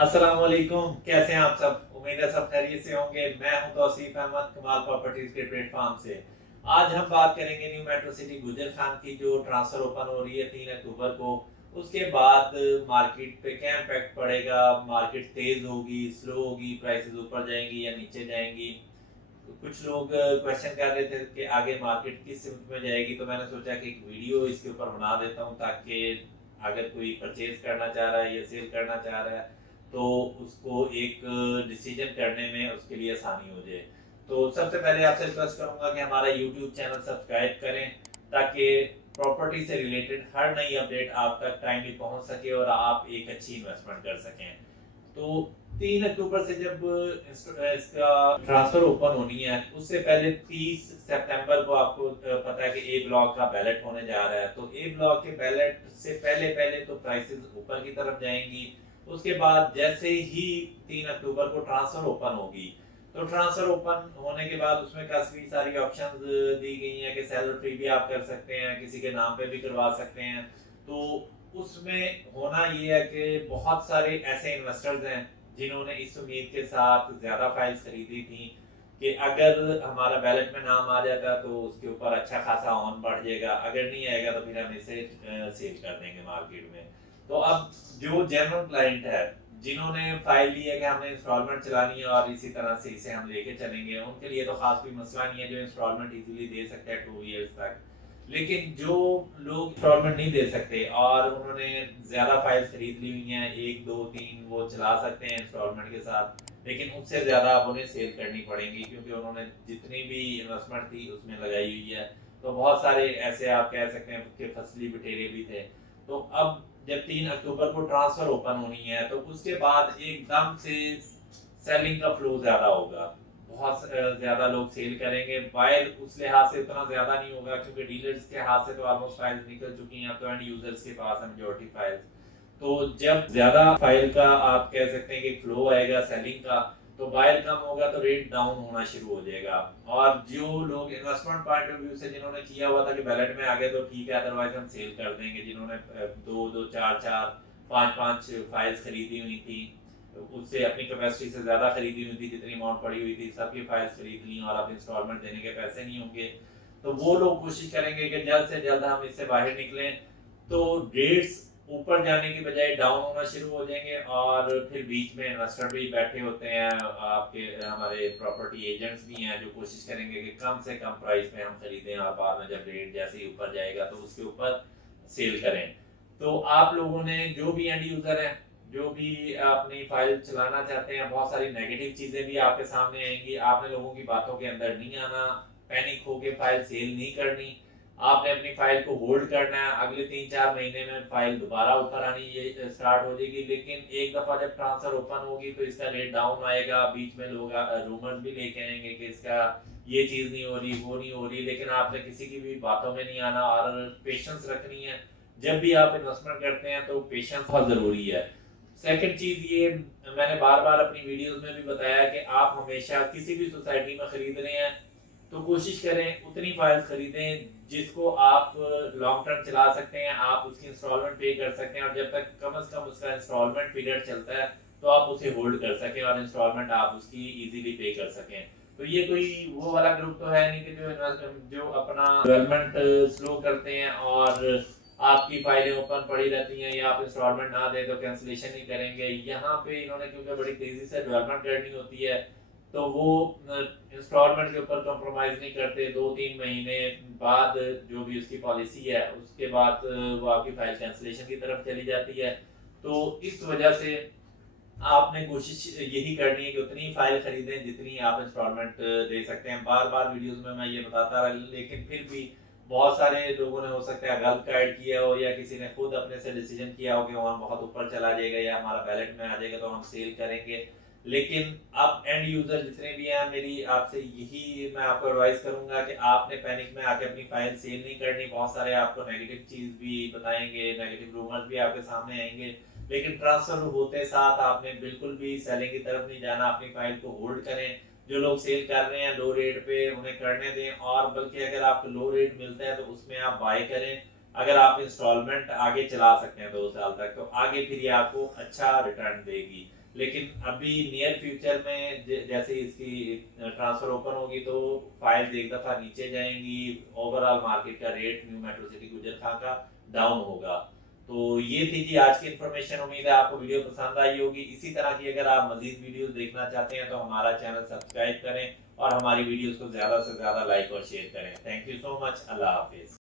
अस्सलाम वालेकुम, कैसे हैं आप सब। उम्मीद है सब खैरियत से होंगे। मैं हूं तौसीफ अहमद कमाल प्रॉपर्टीज के प्लेटफॉर्म से। आज हम बात करेंगे न्यू मेट्रो सिटी गुजर खान की जो ट्रांसफर ओपन हो रही है 3 अक्टूबर को। उसके बाद मार्केट पे क्या इम्पैक्ट पड़ेगा, मार्केट तेज होगी, स्लो होगी, प्राइसेस ऊपर जाएंगी या नीचे जाएंगी। तो कुछ लोग क्वेश्चन कर रहे थे कि आगे मार्केट किस सिमत में जाएगी, तो मैंने सोचा कि एक वीडियो इसके ऊपर बना देता हूं ताकि अगर कोई परचेज करना चाह रहा है या सेल करना चाह रहा है तो उसको एक डिसीजन करने में उसके लिए आसानी हो जाए। तो सबसे पहले आपसे रिक्वेस्ट करूंगा कि हमारा यूट्यूब चैनल सब्सक्राइब करें ताकि प्रॉपर्टी से रिलेटेड हर नई अपडेट आप तक टाइमली पहुंच सके और आप एक अच्छी इन्वेस्टमेंट कर सकें। तो 3 अक्टूबर से जब इसका ट्रांसफर ओपन होनी है उससे पहले 30 सितंबर को आपको पता है कि ए ब्लॉक का बैलेट होने जा रहा है। तो ए ब्लॉक के बैलेट से पहले पहले तो प्राइसेस ऊपर की तरफ जाएंगी। उसके बाद जैसे ही 3 अक्टूबर को ट्रांसफर ओपन होगी तो ट्रांसफर ओपन होने के बाद उसमें काफी सारी ऑप्शंस दी गई हैं कि सेलर फ्री भी आप कर सकते हैं, किसी के नाम पे भी करवा सकते हैं। तो उसमें होना ये है कि बहुत सारे ऐसे इन्वेस्टर्स हैं जिन्होंने इस उम्मीद के साथ ज्यादा फाइल्स खरीदी थी कि अगर हमारा बैलेट में नाम आ जाता तो उसके ऊपर अच्छा खासा ऑन बढ़ जाएगा, अगर नहीं आएगा तो फिर हम इसे सेल कर देंगे मार्केट में। तो अब जो जनरल क्लाइंट है जिन्होंने फाइल ली है कि हमने इंस्टॉलमेंट चलानी है और इसी तरह से इसे हम लेके चलेंगे, उनके लिए तो खास कोई मसला नहीं है, जो इंस्टॉलमेंट इजीली दे सकते हैं 2 इयर्स तक। लेकिन जो लोग इंस्टॉलमेंट नहीं दे सकते और उन्होंने ज्यादा फाइल्स खरीद ली हुई हैं, 1 2 3 वो चला सकते हैं इंस्टॉलमेंट के साथ, लेकिन उससे ज्यादा अब उन्हें सेल करनी पड़ेगी क्योंकि उन्होंने जितनी भी इन्वेस्टमेंट थी उसमें लगाई हुई है। तो बहुत सारे ऐसे आप कह सकते हैं कि फसली बटेरे भी थे। तो अब जब 3 अक्टूबर को ट्रांसफर ओपन होनी है तो उसके बाद एकदम से सेलिंग का फ्लो ज्यादा होगा, बहुत ज्यादा लोग सेल करेंगे। बायर उस लिहाज से उतना ज्यादा नहीं होगा क्योंकि डीलर्स के हाथ से तो ऑलमोस्ट फाइल्स निकल चुकी हैं, अब तो एंड यूजर्स के पास है मेजॉरिटी फाइल्स। तो जब ज्यादा फाइल का आप कह सकते हैं कि फ्लो आएगा सेलिंग का, तो बायर कम होगा तो रेट डाउन होना शुरू हो जाएगा। और जो लोग इन्वेस्टमेंट पॉइंट ऑफ व्यू से जिन्होंने किया हुआ था कि बैलेट में आ गए तो ठीक है, अदरवाइज हम सेल कर देंगे, जिन्होंने दो दो चार चार पांच पांच फाइल्स खरीदी हुई थी, उससे अपनी कैपेसिटी से ज्यादा खरीदी हुई थी, जितनी अमाउंट पड़ी हुई थी सबकी फाइल्स खरीद ली और अब इंस्टॉलमेंट देने के पैसे नहीं होंगे, तो वो लोग कोशिश करेंगे कि जल्द से जल्द हम इससे बाहर निकलें। तो रेट्स ऊपर जाने की बजाय डाउन होना शुरू हो जाएंगे और फिर बीच में इन्वेस्टर भी बैठे होते हैं, आपके हमारे प्रॉपर्टी एजेंट्स भी हैं जो कोशिश करेंगे कि कम से कम प्राइस में हम खरीदें और बाद में जब रेट जैसे ही ऊपर जाएगा तो उसके ऊपर सेल करें। तो आप लोगों ने जो भी एंड यूजर हैं जो भी अपनी फाइल चलाना चाहते हैं, बहुत सारी नेगेटिव चीजें भी आपके सामने आएंगी। आपने लोगों की बातों के अंदर नहीं आना, पैनिक होके फाइल सेल नहीं करनी। आपने अपनी फाइल को होल्ड करना है, अगले 3 4 महीने में फाइल दोबारा ऊपर आनी ये स्टार्ट हो जाएगी, लेकिन एक दफा जब ट्रांसफर ओपन होगी तो इसका रेट डाउन आएगा। बीच में लोग रूमर्स भी लेके आएंगे कि इसका ये चीज नहीं हो रही, वो नहीं हो रही, लेकिन आपने किसी की भी बातों में नहीं आना और पेशेंस रखनी है। जब भी आप इन्वेस्टमेंट करते हैं तो पेशेंस बहुत जरूरी है। सेकंड चीज ये मैंने बार बार अपनी वीडियोस में भी बताया कि आप हमेशा किसी भी सोसाइटी में खरीद रहे हैं तो कोशिश करें उतनी फाइल्स खरीदें जिसको आप लॉन्ग टर्म चला सकते हैं, आप उसकी इंस्टॉलमेंट पे कर सकते हैं और जब तक कम से कम उसका इंस्टॉलमेंट पीरियड चलता है तो आप उसे होल्ड कर सकें और इंस्टॉलमेंट आप उसकी इजीली पे कर सकें। तो ये कोई वो वाला ग्रुप तो है नहीं कि जो अपना डेवलपमेंट स्लो करते हैं और आपकी फाइलें ओपन पड़ी रहती हैं या आप इंस्टॉलमेंट ना दें तो कैंसिलेशन नहीं करेंगे। यहाँ पे इन्होंने क्योंकि बड़ी तेजी से डेवलपमेंट करनी होती है तो वो इंस्टॉलमेंट के ऊपर कॉम्प्रोमाइज नहीं करते। 2 3 महीने बाद जो भी उसकी पॉलिसी है उसके बाद वो आपकी फाइल कैंसिलेशन की तरफ चली जाती है। तो इस वजह से आपने कोशिश यही करनी है कि उतनी फाइल खरीदें जितनी आप इंस्टॉलमेंट दे सकते हैं। बार बार वीडियोस में मैं ये बताता रहा, लेकिन फिर भी बहुत सारे लोगों ने हो सकता है गलत गाइड किया हो या किसी ने खुद अपने से डिसीजन किया हो कि वो हम बहुत ऊपर चला जाएगा या हमारा बैलेट में आ जाएगा तो हम सेल करेंगे। लेकिन अब एंड यूजर जितने भी हैं, मेरी आपसे यही मैं आपको एडवाइस करूंगा कि आपने पैनिक में आके अपनी फाइल सेल नहीं करनी। बहुत सारे आपको नेगेटिव चीज भी बताएंगे, नेगेटिव रूमर्स भी आपके सामने आएंगे, लेकिन ट्रांसफर होते साथ आपने बिल्कुल भी सेलिंग की तरफ नहीं जाना, अपनी फाइल को होल्ड करें। जो लोग सेल कर रहे हैं लो रेट पे उन्हें करने दें, और बल्कि अगर आपको लो रेट मिलता है तो उसमें आप बाय करें। अगर आप इंस्टॉलमेंट आगे चला सकते हैं 2 साल तक तो आगे फिर ये आपको अच्छा रिटर्न देगी। लेकिन अभी नियर फ्यूचर में जैसे इसकी ट्रांसफर ओपन होगी तो फाइल्स एक दफा नीचे जाएंगी, ओवरऑल मार्केट का रेट न्यू मेट्रो सिटी गुजरखां का डाउन होगा। तो ये थी जी आज की इन्फॉर्मेशन। उम्मीद है आपको वीडियो पसंद आई होगी। इसी तरह की अगर आप मजीद वीडियोस देखना चाहते हैं तो हमारा चैनल सब्सक्राइब करें और हमारी वीडियोस को ज्यादा से ज्यादा लाइक और शेयर करें। Thank you so much. Allah Hafiz.